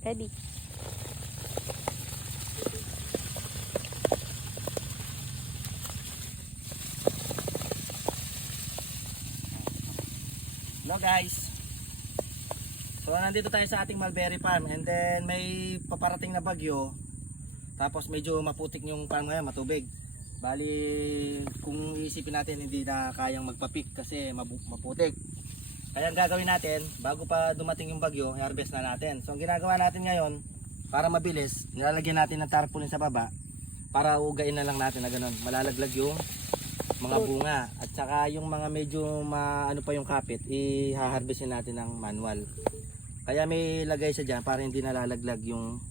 Ready. Hello guys. So nandito tayo sa ating mulberry farm and then may paparating na bagyo. Tapos medyo maputik yung farm ngayon, matubig. Bali kung iisipin natin hindi na kayang magpa-pick kasi maputik. Kaya ang gagawin natin, bago pa dumating yung bagyo, i-harvest na natin. So ang ginagawa natin ngayon, para mabilis, nilalagyan natin ng tarpaulin sa baba para ugain na lang natin na ganun. Malalaglag yung mga bunga at saka yung mga medyo ano pa yung kapit, i-harvestin natin ng manual. Kaya may lagay siya dyan para hindi nalalaglag yung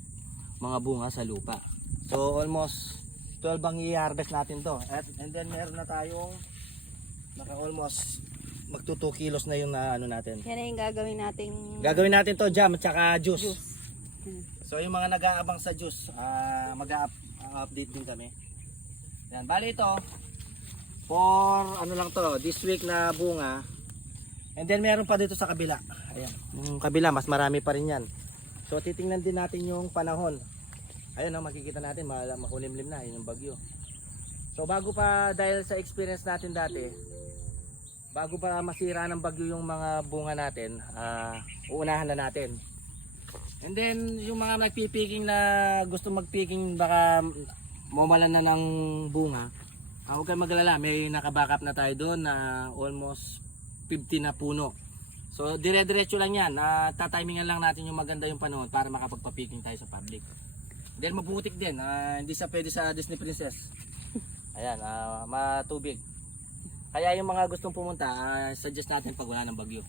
mga bunga sa lupa. So almost 12 ang i-harvest natin to. And then meron na tayong almost magto 2 kilos na yung ano natin. Yan na yung Gagawin natin to jam at saka juice. juice. So yung mga nag-aabang sa juice, mag-update din kami. Yan, bali ito for ano lang to, this week na bunga. And then meron pa dito sa kabila. Ayan, yung kabila mas marami pa rin yan. So titingnan din natin yung panahon. Ayun no, makikita natin makulimlim na yung bagyo. So bago pa, dahil sa experience natin dati, bago pa masira ng bagyo yung mga bunga natin, uunahan na natin. And then yung mga nagpipiking na gusto magpiking baka mawalan na ng bunga, huwag kayong maglala, may nakabackup na tayo doon na almost 50 na puno. So dire-diretso lang yan, tatimingan lang natin yung maganda yung panahon para makapagpa-picking tayo sa public. Then mabutik din, hindi sa pwede sa Disney Princess. Ayan, matubig. Kaya yung mga gustong pumunta, suggest natin pag wala ng bagyo.